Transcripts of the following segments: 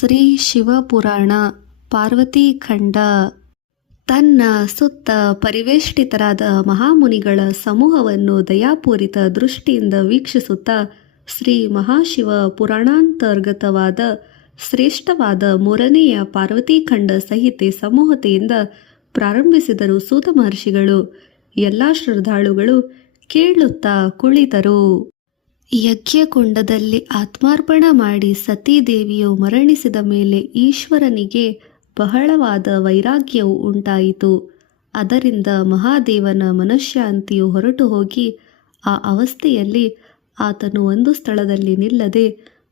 ಶ್ರೀ ಶಿವಪುರಾಣ ಪಾರ್ವತಿ ಖಂಡ. ತನ್ನ ಸುತ್ತ ಪರಿವೇಷ್ಟಿತರಾದ ಮಹಾಮುನಿಗಳ ಸಮೂಹವನ್ನು ದಯಾಪೂರಿತ ದೃಷ್ಟಿಯಿಂದ ವೀಕ್ಷಿಸುತ್ತಾ ಶ್ರೀ ಮಹಾಶಿವ ಪುರಾಣಾಂತರ್ಗತವಾದ ಶ್ರೇಷ್ಠವಾದ ಮೂರನೆಯ ಪಾರ್ವತಿ ಖಂಡ ಸಹಿತೆ ಸಮೂಹತೆಯಿಂದ ಪ್ರಾರಂಭಿಸಿದರು ಸೂತ ಮಹರ್ಷಿಗಳು. ಎಲ್ಲ ಶ್ರದ್ಧಾಳುಗಳು ಕೇಳುತ್ತಾ ಕುಳಿತರು. ಯಜ್ಞಕುಂಡದಲ್ಲಿ ಆತ್ಮಾರ್ಪಣ ಮಾಡಿ ಸತೀದೇವಿಯು ಮರಣಿಸಿದ ಮೇಲೆ ಈಶ್ವರನಿಗೆ ಬಹಳವಾದ ವೈರಾಗ್ಯವು ಉಂಟಾಯಿತು. ಅದರಿಂದ ಮಹಾದೇವನ ಮನಃಶಾಂತಿಯು ಹೊರಟು ಹೋಗಿ ಆ ಅವಸ್ಥೆಯಲ್ಲಿ ಆತನು ಒಂದು ಸ್ಥಳದಲ್ಲಿ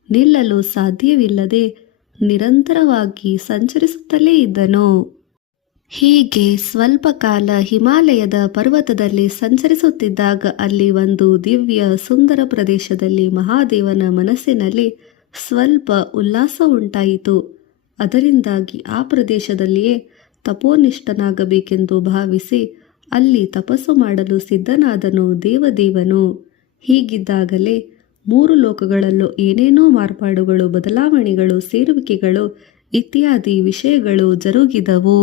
ನಿಲ್ಲಲು ಸಾಧ್ಯವಿಲ್ಲದೆ ನಿರಂತರವಾಗಿ ಸಂಚರಿಸುತ್ತಲೇ ಇದ್ದನು. ಹೀಗೆ ಸ್ವಲ್ಪ ಕಾಲ ಹಿಮಾಲಯದ ಪರ್ವತದಲ್ಲಿ ಸಂಚರಿಸುತ್ತಿದ್ದಾಗ ಅಲ್ಲಿ ಒಂದು ದಿವ್ಯ ಸುಂದರ ಪ್ರದೇಶದಲ್ಲಿ ಮಹಾದೇವನ ಮನಸ್ಸಿನಲ್ಲಿ ಸ್ವಲ್ಪ ಉಲ್ಲಾಸ ಉಂಟಾಯಿತು. ಅದರಿಂದಾಗಿ ಆ ಪ್ರದೇಶದಲ್ಲಿಯೇ ತಪೋನಿಷ್ಠನಾಗಬೇಕೆಂದು ಭಾವಿಸಿ ಅಲ್ಲಿ ತಪಸ್ಸು ಮಾಡಲು ಸಿದ್ಧನಾದನು ದೇವದೇವನು. ಹೀಗಿದ್ದಾಗಲೇ 3 ಲೋಕಗಳಲ್ಲೂ ಏನೇನೋ ಮಾರ್ಪಾಡುಗಳು, ಬದಲಾವಣೆಗಳು, ಸೇರುವಿಕೆಗಳು ಇತ್ಯಾದಿ ವಿಷಯಗಳು ಜರುಗಿದವು.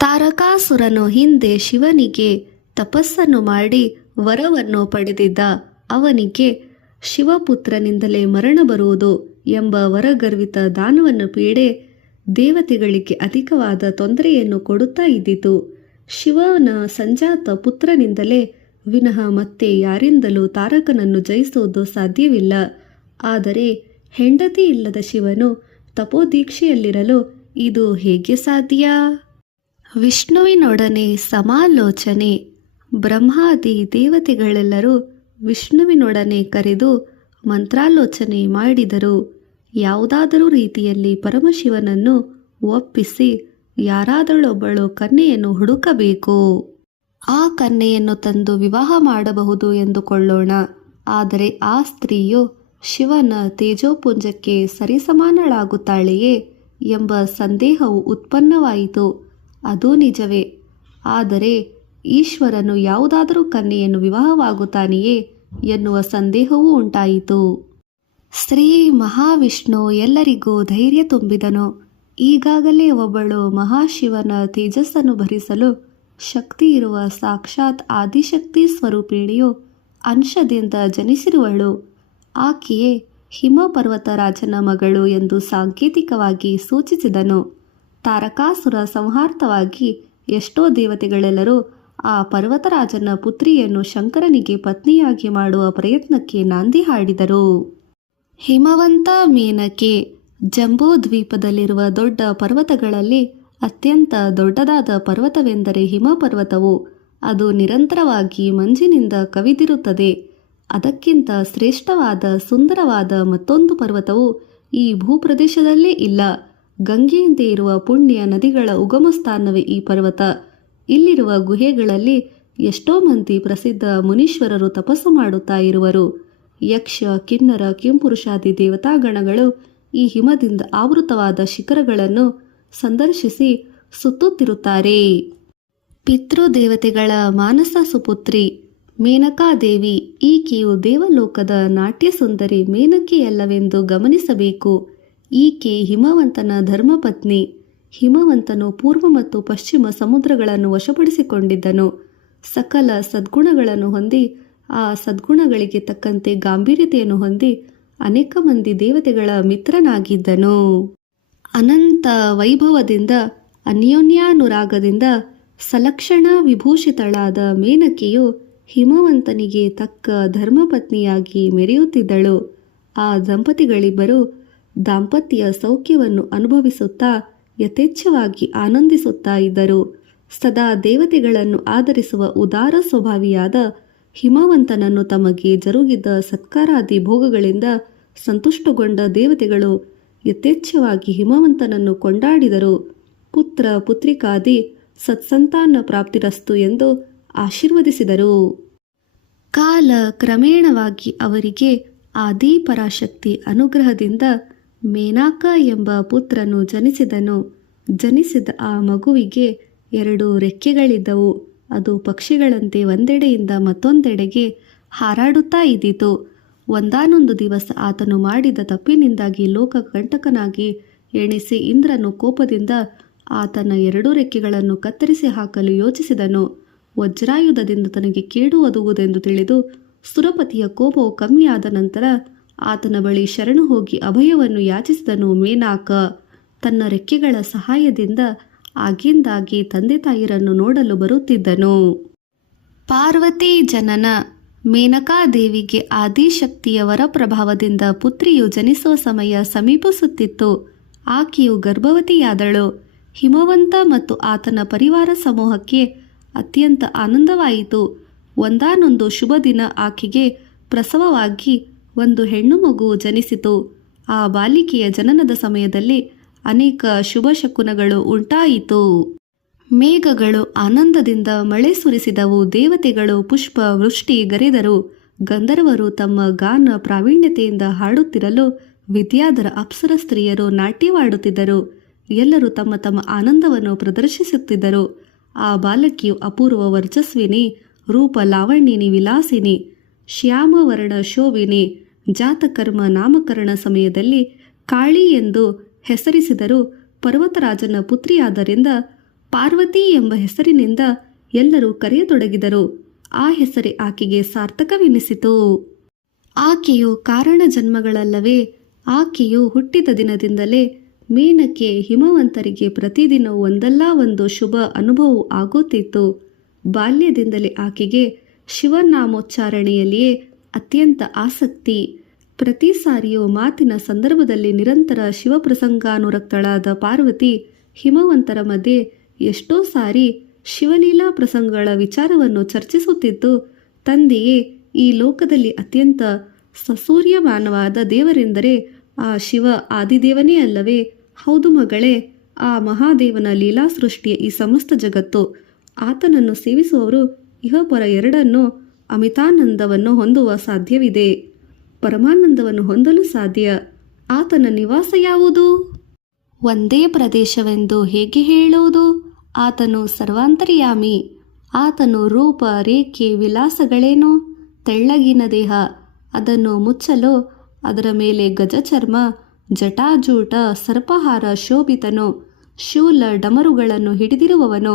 ತಾರಕಾಸುರನು ಹಿಂದೆ ಶಿವನಿಗೆ ತಪಸ್ಸನ್ನು ಮಾಡಿ ವರವನ್ನು ಪಡೆದಿದ್ದ. ಅವನಿಗೆ ಶಿವಪುತ್ರನಿಂದಲೇ ಮರಣ ಬರುವುದು ಎಂಬ ವರಗರ್ವಿತ ದಾನವನ ಪೀಡೆ ದೇವತೆಗಳಿಗೆ ಅಧಿಕವಾದ ತೊಂದರೆಯನ್ನು ಕೊಡುತ್ತಾ ಇದ್ದಿತು. ಶಿವನ ಸಂಜಾತ ಪುತ್ರನಿಂದಲೇ ವಿನಃ ಮತ್ತೆ ಯಾರಿಂದಲೂ ತಾರಕನನ್ನು ಜಯಿಸುವುದು ಸಾಧ್ಯವಿಲ್ಲ. ಆದರೆ ಹೆಂಡತಿ ಇಲ್ಲದ ಶಿವನು ತಪೋದೀಕ್ಷೆಯಲ್ಲಿರಲು ಇದು ಹೇಗೆ ಸಾಧ್ಯ? ವಿಷ್ಣುವಿನೊಡನೆ ಸಮಾಲೋಚನೆ. ಬ್ರಹ್ಮಾದಿ ದೇವತೆಗಳೆಲ್ಲರೂ ವಿಷ್ಣುವಿನೊಡನೆ ಕರೆದು ಮಂತ್ರಾಲೋಚನೆ ಮಾಡಿದರು. ಯಾವುದಾದರೂ ರೀತಿಯಲ್ಲಿ ಪರಮಶಿವನನ್ನು ಒಪ್ಪಿಸಿ ಯಾರಾದರೊಬ್ಬಳು ಕನ್ಯೆಯನ್ನು ಹುಡುಕಬೇಕು. ಆ ಕನ್ಯೆಯನ್ನು ತಂದು ವಿವಾಹ ಮಾಡಬಹುದು ಎಂದುಕೊಳ್ಳೋಣ. ಆದರೆ ಆ ಸ್ತ್ರೀಯು ಶಿವನ ತೇಜೋಪುಂಜಕ್ಕೆ ಸರಿಸಮಾನಳಾಗುತ್ತಾಳೆಯೇ ಎಂಬ ಸಂದೇಹವು ಉತ್ಪನ್ನವಾಯಿತು. ಅದು ನಿಜವೇ. ಆದರೆ ಈಶ್ವರನು ಯಾವುದಾದರೂ ಕನ್ಯೆಯನ್ನು ವಿವಾಹವಾಗುತ್ತಾನೆಯೇ ಎನ್ನುವ ಸಂದೇಹವೂ ಉಂಟಾಯಿತು. ಶ್ರೀ ಮಹಾವಿಷ್ಣು ಎಲ್ಲರಿಗೂ ಧೈರ್ಯ ತುಂಬಿದನು. ಈಗಾಗಲೇ ಒಬ್ಬಳು ಮಹಾಶಿವನ ತೇಜಸ್ಸನ್ನು ಭರಿಸಲು ಶಕ್ತಿ ಇರುವ ಸಾಕ್ಷಾತ್ ಆದಿಶಕ್ತಿ ಸ್ವರೂಪಿಣಿಯು ಅಂಶದಿಂದ ಜನಿಸಿರುವಳು. ಆಕೆಯೇ ಹಿಮಪರ್ವತ ರಾಜನ ಮಗಳು ಎಂದು ಸಾಂಕೇತಿಕವಾಗಿ ಸೂಚಿಸಿದನು. ತಾರಕಾಸುರ ಸಂಹಾರ್ತವಾಗಿ ಎಷ್ಟೋ ದೇವತೆಗಳೆಲ್ಲರೂ ಆ ಪರ್ವತರಾಜನ ಪುತ್ರಿಯನ್ನು ಶಂಕರನಿಗೆ ಪತ್ನಿಯಾಗಿ ಮಾಡುವ ಪ್ರಯತ್ನಕ್ಕೆ ನಾಂದಿ ಹಾಡಿದರು. ಹಿಮವಂತ ಮೇನಕೆ. ಜಂಬೂ ದ್ವೀಪದಲ್ಲಿರುವ ದೊಡ್ಡ ಪರ್ವತಗಳಲ್ಲಿ ಅತ್ಯಂತ ದೊಡ್ಡದಾದ ಪರ್ವತವೆಂದರೆ ಹಿಮಪರ್ವತವು. ಅದು ನಿರಂತರವಾಗಿ ಮಂಜಿನಿಂದ ಕವಿದಿರುತ್ತದೆ. ಅದಕ್ಕಿಂತ ಶ್ರೇಷ್ಠವಾದ ಸುಂದರವಾದ ಮತ್ತೊಂದು ಪರ್ವತವು ಈ ಭೂಪ್ರದೇಶದಲ್ಲೇ ಇಲ್ಲ. ಗಂಗೆಯಂತೆ ಇರುವ ಪುಣ್ಯ ನದಿಗಳ ಉಗಮ ಸ್ಥಾನವೇ ಈ ಪರ್ವತ. ಇಲ್ಲಿರುವ ಗುಹೆಗಳಲ್ಲಿ ಎಷ್ಟೋ ಮಂದಿ ಪ್ರಸಿದ್ಧ ಮುನೀಶ್ವರರು ತಪಸ್ಸು ಮಾಡುತ್ತಾ ಇರುವರು. ಯಕ್ಷ, ಕಿನ್ನರ, ಕಿಂಪುರುಷಾದಿ ದೇವತಾಗಣಗಳು ಈ ಹಿಮದಿಂದ ಆವೃತವಾದ ಶಿಖರಗಳನ್ನು ಸಂದರ್ಶಿಸಿ ಸುತ್ತುತ್ತಿರುತ್ತಾರೆ. ಪಿತೃದೇವತೆಗಳ ಮಾನಸ ಸುಪುತ್ರಿ ಮೇನಕಾದೇವಿ. ಈಕೆಯು ದೇವಲೋಕದ ನಾಟ್ಯ ಸುಂದರಿ ಮೇನಕೆಯಲ್ಲವೆಂದು ಗಮನಿಸಬೇಕು. ಈಕೆ ಹಿಮವಂತನ ಧರ್ಮಪತ್ನಿ. ಹಿಮವಂತನು ಪೂರ್ವ ಮತ್ತು ಪಶ್ಚಿಮ ಸಮುದ್ರಗಳನ್ನು ವಶಪಡಿಸಿಕೊಂಡಿದ್ದನು. ಸಕಲ ಸದ್ಗುಣಗಳನ್ನು ಹೊಂದಿ ಆ ಸದ್ಗುಣಗಳಿಗೆ ತಕ್ಕಂತೆ ಗಾಂಭೀರ್ಯತೆಯನ್ನು ಹೊಂದಿ ಅನೇಕ ಮಂದಿ ದೇವತೆಗಳ ಮಿತ್ರನಾಗಿದ್ದನು. ಅನಂತ ವೈಭವದಿಂದ ಅನ್ಯೋನ್ಯಾನುರಾಗದಿಂದ ಸಲಕ್ಷಣ ವಿಭೂಷಿತಳಾದ ಮೇನಕೆಯು ಹಿಮವಂತನಿಗೆ ತಕ್ಕ ಧರ್ಮಪತ್ನಿಯಾಗಿ ಮೆರೆಯುತ್ತಿದ್ದಳು. ಆ ದಂಪತಿಗಳಿಬ್ಬರು ದಾಂಪತ್ಯ ಸೌಖ್ಯವನ್ನು ಅನುಭವಿಸುತ್ತಾ ಯಥೇಚ್ಛವಾಗಿ ಆನಂದಿಸುತ್ತಾ ಇದ್ದರು. ಸದಾ ದೇವತೆಗಳನ್ನು ಆಧರಿಸುವ ಉದಾರ ಸ್ವಭಾವಿಯಾದ ಹಿಮವಂತನನ್ನು ತಮಗೆ ಜರುಗಿದ್ದ ಸತ್ಕಾರಾದಿ ಭೋಗಗಳಿಂದ ಸಂತುಷ್ಟಗೊಂಡ ದೇವತೆಗಳು ಯಥೇಚ್ಛವಾಗಿ ಹಿಮವಂತನನ್ನು ಕೊಂಡಾಡಿದರು. ಪುತ್ರ ಪುತ್ರಿಕಾದಿ ಸತ್ಸಂತಾನ ಪ್ರಾಪ್ತಿರಸ್ತು ಎಂದು ಆಶೀರ್ವದಿಸಿದರು. ಕಾಲ ಕ್ರಮೇಣವಾಗಿ ಅವರಿಗೆ ಆದಿಪರಾಶಕ್ತಿ ಅನುಗ್ರಹದಿಂದ ಮೇನಕ ಎಂಬ ಪುತ್ರನು ಜನಿಸಿದನು. ಜನಿಸಿದ ಆ ಮಗುವಿಗೆ 2 ರೆಕ್ಕೆಗಳಿದ್ದವು. ಅದು ಪಕ್ಷಿಗಳಂತೆ ಒಂದೆಡೆಯಿಂದ ಮತ್ತೊಂದೆಡೆಗೆ ಹಾರಾಡುತ್ತಾ ಇದ್ದಿತು. ಒಂದಾನೊಂದು ದಿವಸ ಆತನು ಮಾಡಿದ ತಪ್ಪಿನಿಂದಾಗಿ ಲೋಕಕಂಟಕನಾಗಿ ಎಣಿಸಿ ಇಂದ್ರನು ಕೋಪದಿಂದ ಆತನ 2 ರೆಕ್ಕೆಗಳನ್ನು ಕತ್ತರಿಸಿ ಹಾಕಲು ಯೋಚಿಸಿದನು. ವಜ್ರಾಯುಧದಿಂದ ತನಗೆ ಕೇಡು ಒದಗುವುದೆಂದು ತಿಳಿದು ಸುರಪತಿಯ ಕೋಪವು ಕಮ್ಮಿಯಾದ ನಂತರ ಆತನ ಬಳಿ ಶರಣು ಹೋಗಿ ಅಭಯವನ್ನು ಯಾಚಿಸಿದನು. ಮೇನಾಕ ತನ್ನ ರೆಕ್ಕೆಗಳ ಸಹಾಯದಿಂದ ಆಗಿಂದಾಗಿ ತಂದೆ ತಾಯಿರನ್ನು ನೋಡಲು ಬರುತ್ತಿದ್ದನು. ಪಾರ್ವತಿ ಜನನ. ಮೇನಕಾದೇವಿಗೆ ಆದಿಶಕ್ತಿಯ ವರಪ್ರಭಾವದಿಂದ ಪುತ್ರಿಯು ಜನಿಸುವ ಸಮಯ ಸಮೀಪಿಸುತ್ತಿತ್ತು. ಆಕೆಯು ಗರ್ಭವತಿಯಾದಳು. ಹಿಮವಂತ ಮತ್ತು ಆತನ ಪರಿವಾರ ಸಮೂಹಕ್ಕೆ ಅತ್ಯಂತ ಆನಂದವಾಯಿತು. ಒಂದಾನೊಂದು ಶುಭ ದಿನ ಆಕೆಗೆ ಪ್ರಸವವಾಗಿ ಒಂದು ಹೆಣ್ಣು ಮಗು ಜನಿಸಿತು. ಆ ಬಾಲಿಕೆಯ ಜನನದ ಸಮಯದಲ್ಲಿ ಅನೇಕ ಶುಭ ಶಕುನಗಳು ಉಂಟಾಯಿತು. ಮೇಘಗಳು ಆನಂದದಿಂದ ಮಳೆ ಸುರಿಸಿದವು. ದೇವತೆಗಳು ಪುಷ್ಪ ವೃಷ್ಟಿ ಗರೆದರು. ಗಂಧರ್ವರು ತಮ್ಮ ಗಾನ ಪ್ರಾವೀಣ್ಯತೆಯಿಂದ ಹಾಡುತ್ತಿರಲು ವಿದ್ಯಾಧರ ಅಪ್ಸರ ಸ್ತ್ರೀಯರು ನಾಟ್ಯವಾಡುತ್ತಿದ್ದರು. ಎಲ್ಲರೂ ತಮ್ಮ ತಮ್ಮ ಆನಂದವನ್ನು ಪ್ರದರ್ಶಿಸುತ್ತಿದ್ದರು. ಆ ಬಾಲಕಿಯು ಅಪೂರ್ವ ವರ್ಚಸ್ವಿನಿ, ರೂಪ ಲಾವಣ್ಯಿನಿ, ವಿಲಾಸಿನಿ, ಶ್ಯಾಮವರ್ಣ ಶೋಭಿನಿ. ಜಾತಕರ್ಮ ನಾಮಕರಣ ಸಮಯದಲ್ಲಿ ಕಾಳಿ ಎಂದು ಹೆಸರಿಸಿದರು. ಪರ್ವತರಾಜನ ಪುತ್ರಿಯಾದ್ದರಿಂದ ಪಾರ್ವತಿ ಎಂಬ ಹೆಸರಿನಿಂದ ಎಲ್ಲರೂ ಕರೆಯತೊಡಗಿದರು. ಆ ಹೆಸರೇ ಆಕೆಗೆ ಸಾರ್ಥಕವೆನಿಸಿತು. ಆಕೆಯು ಕಾರಣ ಜನ್ಮಗಳಲ್ಲವೇ. ಆಕೆಯು ಹುಟ್ಟಿದ ದಿನದಿಂದಲೇ ಮೇನಕೆ ಹಿಮವಂತರಿಗೆ ಪ್ರತಿದಿನ ಒಂದಲ್ಲ ಒಂದು ಶುಭ ಅನುಭವವು ಆಗುತ್ತಿತ್ತು. ಬಾಲ್ಯದಿಂದಲೇ ಆಕೆಗೆ ಶಿವನಾಮೋಚ್ಚಾರಣೆಯಲ್ಲಿಯೇ ಅತ್ಯಂತ ಆಸಕ್ತಿ. ಪ್ರತಿ ಸಾರಿಯೂ ಮಾತಿನ ಸಂದರ್ಭದಲ್ಲಿ ನಿರಂತರ ಶಿವಪ್ರಸಂಗಾನುರಕ್ತಳಾದ ಪಾರ್ವತಿ ಹಿಮವಂತರ ಮಧ್ಯೆ ಎಷ್ಟೋ ಸಾರಿ ಶಿವಲೀಲಾ ಪ್ರಸಂಗಗಳ ವಿಚಾರವನ್ನು ಚರ್ಚಿಸುತ್ತಿದ್ದು, ತಂದೆಯೇ, ಈ ಲೋಕದಲ್ಲಿ ಅತ್ಯಂತ ಸಸೂರ್ಯಮಾನವಾದ ದೇವರೆಂದರೆ ಆ ಶಿವ ಆದಿದೇವನೇ ಅಲ್ಲವೇ? ಹೌದು ಮಗಳೇ, ಆ ಮಹಾದೇವನ ಲೀಲಾ ಸೃಷ್ಟಿಯ ಈ ಸಮಸ್ತ ಜಗತ್ತು. ಆತನನ್ನು ಸೇವಿಸುವವರು ಇಹಪರ ಎರಡನ್ನೂ ಅಮಿತಾನಂದವನ್ನು ಹೊಂದುವ ಸಾಧ್ಯವಿದೆ. ಪರಮಾನಂದವನ್ನು ಹೊಂದಲು ಸಾಧ್ಯ. ಆತನ ನಿವಾಸ ಯಾವುದು? ಒಂದೇ ಪ್ರದೇಶವೆಂದು ಹೇಗೆ ಹೇಳುವುದು? ಆತನು ಸರ್ವಾಂತರ್ಯಾಮಿ. ಆತನು ರೂಪ ರೇಖೆ ವಿಲಾಸಗಳೇನು? ತೆಳ್ಳಗಿನ ದೇಹ, ಅದನ್ನು ಮುಚ್ಚಲು ಅದರ ಮೇಲೆ ಗಜಚರ್ಮ, ಜಟಾಜೂಟ, ಸರ್ಪಹಾರ ಶೋಭಿತನು. ಶೂಲ ಡಮರುಗಳನ್ನು ಹಿಡಿದಿರುವವನು.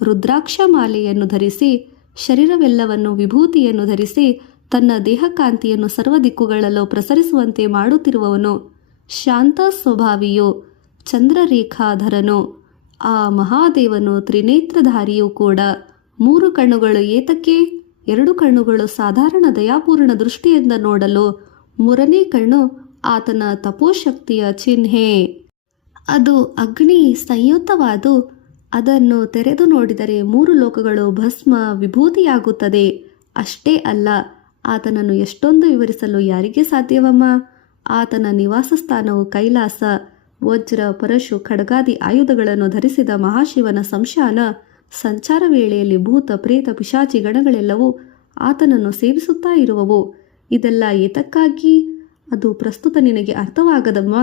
ರುದ್ರಾಕ್ಷ ಮಾಲೆಯನ್ನು ಧರಿಸಿ ಶರೀರವೆಲ್ಲವನ್ನು ವಿಭೂತಿಯನ್ನು ಧರಿಸಿ ತನ್ನ ದೇಹಕಾಂತಿಯನ್ನು ಸರ್ವ ದಿಕ್ಕುಗಳಲ್ಲೂ ಪ್ರಸರಿಸುವಂತೆ ಮಾಡುತ್ತಿರುವವನು. ಶಾಂತ ಸ್ವಭಾವಿಯು, ಚಂದ್ರರೇಖಾಧರನು. ಆ ಮಹಾದೇವನು ತ್ರಿನೇತ್ರಧಾರಿಯೂ ಕೂಡ. 3 ಕಣ್ಣುಗಳು ಏತಕ್ಕೆ? 2 ಕಣ್ಣುಗಳು ಸಾಧಾರಣ ದಯಾಪೂರ್ಣ ದೃಷ್ಟಿಯಿಂದ ನೋಡಲು, 3ನೇ ಕಣ್ಣು ಆತನ ತಪೋಶಕ್ತಿಯ ಚಿಹ್ನೆ. ಅದು ಅಗ್ನಿ ಸಂಯುಕ್ತವಾದು. ಅದನ್ನು ತೆರೆದು ನೋಡಿದರೆ 3 ಲೋಕಗಳು ಭಸ್ಮ ವಿಭೂತಿಯಾಗುತ್ತದೆ. ಅಷ್ಟೇ ಅಲ್ಲ, ಆತನನ್ನು ಎಷ್ಟೊಂದು ವಿವರಿಸಲು ಯಾರಿಗೆ ಸಾಧ್ಯವಮ್ಮ? ಆತನ ನಿವಾಸ ಸ್ಥಾನವು ಕೈಲಾಸ. ವಜ್ರ ಪರಶು ಖಡ್ಗಾದಿ ಆಯುಧಗಳನ್ನು ಧರಿಸಿದ ಮಹಾಶಿವನ ಸಂಶಾನ. ಸಂಚಾರ ವೇಳೆಯಲ್ಲಿ ಭೂತ ಪ್ರೇತ ಪಿಶಾಚಿ ಗಣಗಳೆಲ್ಲವೂ ಆತನನ್ನು ಸೇವಿಸುತ್ತಾ ಇರುವವು. ಇದೆಲ್ಲ ಏತಕ್ಕಾಗಿ? ಅದು ಪ್ರಸ್ತುತ ನಿನಗೆ ಅರ್ಥವಾಗದಮ್ಮ.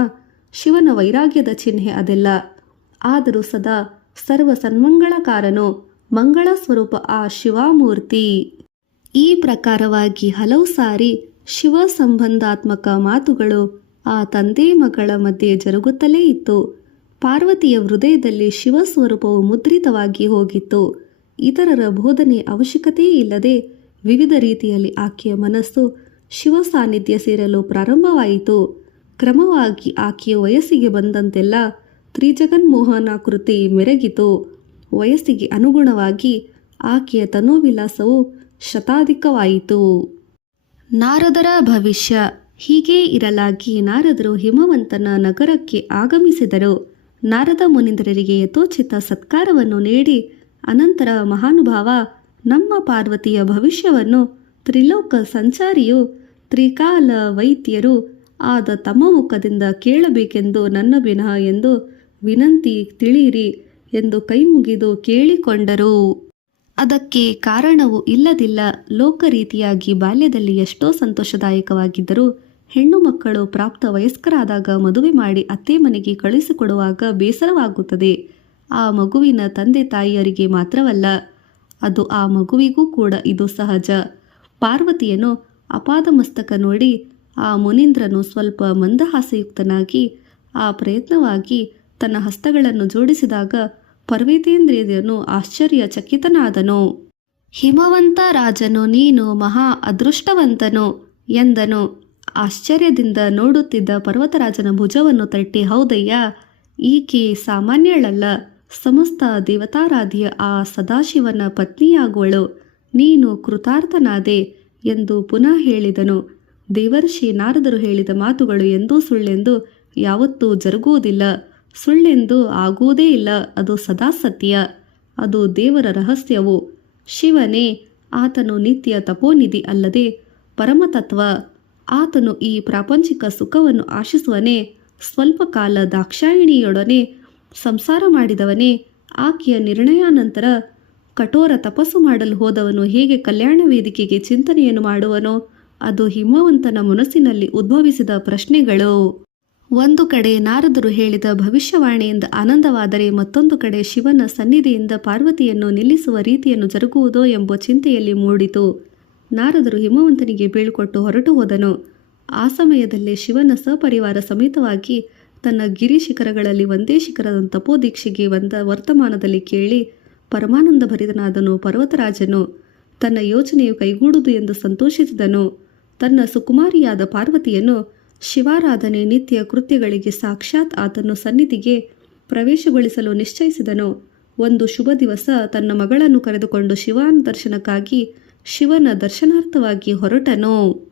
ಶಿವನ ವೈರಾಗ್ಯದ ಚಿಹ್ನೆ ಅದೆಲ್ಲ. ಆದರೂ ಸದಾ ಸರ್ವ ಸನ್ಮಂಗಳಕಾರನು, ಮಂಗಳ ಸ್ವರೂಪ ಆ ಶಿವಮೂರ್ತಿ. ಈ ಪ್ರಕಾರವಾಗಿ ಹಲವು ಸಾರಿ ಶಿವ ಸಂಬಂಧಾತ್ಮಕ ಮಾತುಗಳು ಆ ತಂದೆ ಮಗಳ ಮಧ್ಯೆ ಜರುಗುತ್ತಲೇ ಇತ್ತು. ಪಾರ್ವತಿಯ ಹೃದಯದಲ್ಲಿ ಶಿವ ಸ್ವರೂಪವು ಮುದ್ರಿತವಾಗಿ ಹೋಗಿತ್ತು. ಇತರರ ಬೋಧನೆ ಅವಶ್ಯಕತೆಯೇ ಇಲ್ಲದೆ ವಿವಿಧ ರೀತಿಯಲ್ಲಿ ಆಕೆಯ ಮನಸ್ಸು ಶಿವ ಸಾನ್ನಿಧ್ಯ ಸೇರಲು ಪ್ರಾರಂಭವಾಯಿತು. ಕ್ರಮವಾಗಿ ಆಕೆಯ ವಯಸ್ಸಿಗೆ ಬಂದಂತೆಲ್ಲ ತ್ರಿಜಗನ್ಮೋಹನಾಕೃತಿ ಮೆರಗಿತು. ವಯಸ್ಸಿಗೆ ಅನುಗುಣವಾಗಿ ಆಕೆಯ ತನೋವಿಲಾಸವು ಶತಾಧಿಕವಾಯಿತು. ನಾರದರ ಭವಿಷ್ಯ. ಹೀಗೆ ಇರಲಾಗಿ ನಾರದರು ಹಿಮವಂತನ ನಗರಕ್ಕೆ ಆಗಮಿಸಿದರು. ನಾರದ ಮುನೀಂದ್ರರಿಗೆ ಯಥೋಚಿತ ಸತ್ಕಾರವನ್ನು ನೀಡಿ, ಅನಂತರ ಮಹಾನುಭಾವ, ನಮ್ಮ ಪಾರ್ವತಿಯ ಭವಿಷ್ಯವನ್ನು ತ್ರಿಲೋಕ ಸಂಚಾರಿಯು ತ್ರಿಕಾಲ ವೈದ್ಯರು ಆದ ತಮ್ಮ ಮುಖದಿಂದ ಕೇಳಬೇಕೆಂದು ನನ್ನ ವಿನಃ ಎಂದು ವಿನಂತಿ ತಿಳಿಯಿರಿ ಎಂದು ಕೈಮುಗಿದು ಕೇಳಿಕೊಂಡರು. ಅದಕ್ಕೆ ಕಾರಣವು ಇಲ್ಲದಿಲ್ಲ. ಲೋಕರೀತಿಯಾಗಿ ಬಾಲ್ಯದಲ್ಲಿ ಎಷ್ಟೋ ಸಂತೋಷದಾಯಕವಾಗಿದ್ದರೂ ಹೆಣ್ಣು ಮಕ್ಕಳು ಪ್ರಾಪ್ತ ವಯಸ್ಕರಾದಾಗ ಮದುವೆ ಮಾಡಿ ಅತ್ತೆ ಮನೆಗೆ ಕಳುಹಿಸಿಕೊಡುವಾಗ ಬೇಸರವಾಗುತ್ತದೆ. ಆ ಮಗುವಿನ ತಂದೆ ತಾಯಿಯರಿಗೆ ಮಾತ್ರವಲ್ಲ, ಅದು ಆ ಮಗುವಿಗೂ ಕೂಡ ಇದು ಸಹಜ. ಪಾರ್ವತಿಯನ್ನು ಅಪಾದಮಸ್ತಕ ನೋಡಿ ಆ ಮುನೀಂದ್ರನು ಸ್ವಲ್ಪ ಮಂದಹಾಸಯುಕ್ತನಾಗಿ ಆ ಪ್ರಯತ್ನವಾಗಿ ತನ್ನ ಹಸ್ತಗಳನ್ನು ಜೋಡಿಸಿದಾಗ ಪರ್ವತೇಂದ್ರಿಯನು ಆಶ್ಚರ್ಯಚಕಿತನಾದನು. ಹಿಮವಂತ ರಾಜನು, ನೀನು ಮಹಾ ಅದೃಷ್ಟವಂತನು ಎಂದನು. ಆಶ್ಚರ್ಯದಿಂದ ನೋಡುತ್ತಿದ್ದ ಪರ್ವತರಾಜನ ಭುಜವನ್ನು ತಟ್ಟಿ, ಹೌದಯ್ಯ, ಈಕೆ ಸಾಮಾನ್ಯಳಲ್ಲ, ಸಮಸ್ತ ದೇವತಾರಾಧಿಯ ಆ ಸದಾಶಿವನ ಪತ್ನಿಯಾಗುವಳು. ನೀನು ಕೃತಾರ್ಥನಾದೆ ಎಂದು ಪುನಃ ಹೇಳಿದನು. ದೇವರ್ಷಿ ನಾರದರು ಹೇಳಿದ ಮಾತುಗಳು ಎಂದೂ ಸುಳ್ಳೆಂದು ಯಾವತ್ತೂ ಜರುಗುವುದಿಲ್ಲ, ಸುಳ್ಳೆಂದು ಆಗುವುದೇ ಇಲ್ಲ. ಅದು ಸದಾ ಸತ್ಯ, ಅದು ದೇವರ ರಹಸ್ಯವು. ಶಿವನೇ, ಆತನು ನಿತ್ಯ ತಪೋನಿಧಿ ಅಲ್ಲದೆ ಪರಮತತ್ವ. ಆತನು ಈ ಪ್ರಾಪಂಚಿಕ ಸುಖವನ್ನು ಆಶಿಸುವನೇ? ಸ್ವಲ್ಪ ಕಾಲ ದಾಕ್ಷಾಯಿಣಿಯೊಡನೆ ಸಂಸಾರ ಮಾಡಿದವನೇ? ಆಕೆಯ ನಿರ್ಣಯಾನಂತರ ಕಠೋರ ತಪಸ್ಸು ಮಾಡಲು ಹೋದವನು ಹೇಗೆ ಕಲ್ಯಾಣ ವೇದಿಕೆಗೆ ಚಿಂತನೆಯನ್ನು ಮಾಡುವನೋ? ಅದು ಹಿಮವಂತನ ಮನಸ್ಸಿನಲ್ಲಿ ಉದ್ಭವಿಸಿದ ಪ್ರಶ್ನೆಗಳು. ಒಂದು ಕಡೆ ನಾರದರು ಹೇಳಿದ ಭವಿಷ್ಯವಾಣಿಯಿಂದ ಆನಂದವಾದರೆ, ಮತ್ತೊಂದು ಕಡೆ ಶಿವನ ಸನ್ನಿಧಿಯಿಂದ ಪಾರ್ವತಿಯನ್ನು ನಿಲ್ಲಿಸುವ ರೀತಿಯನ್ನು ಜರುಗುವುದೋ ಎಂಬ ಚಿಂತೆಯಲ್ಲಿ ಮೂಡಿತು. ನಾರದರು ಹಿಮವಂತನಿಗೆ ಬೀಳ್ಕೊಟ್ಟು ಹೊರಟು ಹೋದನು. ಆ ಸಮಯದಲ್ಲೇ ಶಿವನ ಸಪರಿವಾರ ಸಮೇತವಾಗಿ ತನ್ನ ಗಿರಿ ಶಿಖರಗಳಲ್ಲಿ ಒಂದೇ ಶಿಖರದ ತಪೋದೀಕ್ಷೆಗೆ ಬಂದ ವರ್ತಮಾನದಲ್ಲಿ ಕೇಳಿ ಪರಮಾನಂದ ಭರಿತನಾದನು. ಪರ್ವತರಾಜನು ತನ್ನ ಯೋಚನೆಯು ಕೈಗೂಡುವುದು ಎಂದು ಸಂತೋಷಿಸಿದನು. ತನ್ನ ಸುಕುಮಾರಿಯಾದ ಪಾರ್ವತಿಯನ್ನು ಶಿವಾರಾಧನೆ ನಿತ್ಯ ಕೃತ್ಯಗಳಿಗೆ ಸಾಕ್ಷಾತ್ ಆತನು ಸನ್ನಿಧಿಗೆ ಪ್ರವೇಶಗೊಳಿಸಲು ನಿಶ್ಚಯಿಸಿದನು. ಒಂದು ಶುಭ ದಿವಸ ತನ್ನ ಮಗಳನ್ನು ಕರೆದುಕೊಂಡು ಶಿವನ ದರ್ಶನಕ್ಕಾಗಿ ಶಿವನ ದರ್ಶನಾರ್ಥವಾಗಿ ಹೊರಟನು.